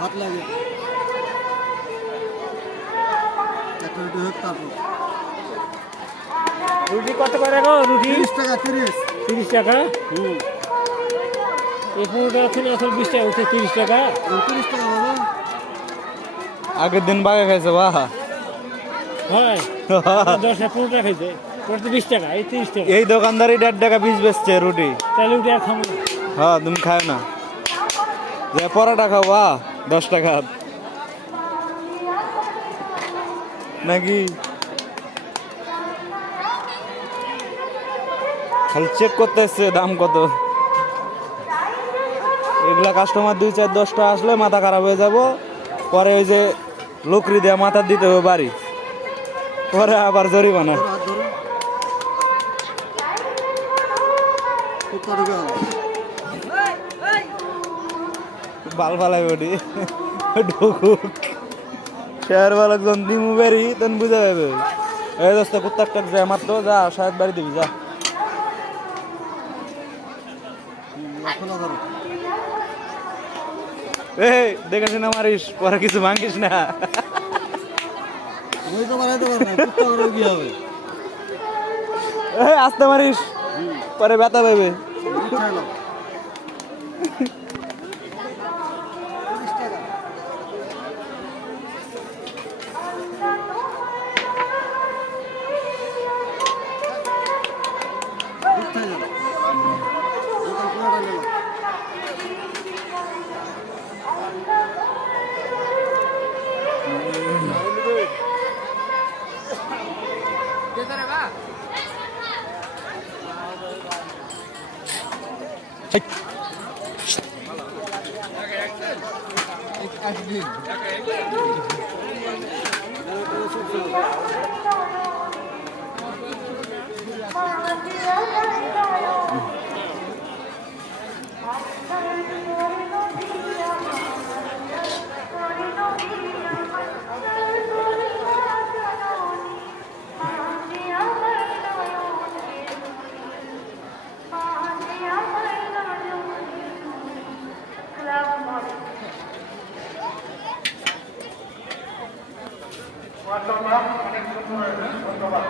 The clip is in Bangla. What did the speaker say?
হাত লাগে রুটি কত করে গো? রুটি 30 টাকা 30 টাকা। এই 15 টাকা ছিল, আসলে 20 টাকা হচ্ছে 30 টাকা। 30 টাকা বাবা। আগের দিন বাগে খাইছে বাহ। হয় 10 টাকা 15 টাকা খাইছে, পরে তো 20 টাকা, এই 30 টাকা। এই দোকানদারই 1.5 টাকা পিস বেচছে রুটি। তাহলে রুটি আর খাবো না। হ্যাঁ তুমি খাও না, যে পরোটা খাও বাহ 10 টাকা নাকি? খালি চেক করতে এসছে দাম কত। এগুলা কাস্টমার 2-4-10টা আসলে মাথা খারাপ হয়ে যাব, পরে ওই যে লকড়ি দিয়ে মাথা দিতে হবে বাড়ি, পরে আবার জরিমানা। হাত ধরো কুত্তা ঢুকে গেল। বাল ফালাই বডি ঢুকুক শেয়ার বালক জন দিমু বেরি তখন বুঝা যাবে। এই দোস্ত কুত্তার টাক যায় মাত্র, যা সাহেব বাড়ি দিবি যা। খোলা ধরো। এই দেখে শুনে মারিস, পরে কিছু ভাঙিস না। ওই তো বাড়াইতে পারবে না, কুত্তা করে কি হবে? এই আস্তে মারিস, পরে ব্যথা পাইবে। উঠাই নাও। 30 টাকা। উঠাই যাও। দোকান পুরোটা নিলাম। মাশাআল্লাহ, অনেক সুন্দর হয়েছে, ধন্যবাদ।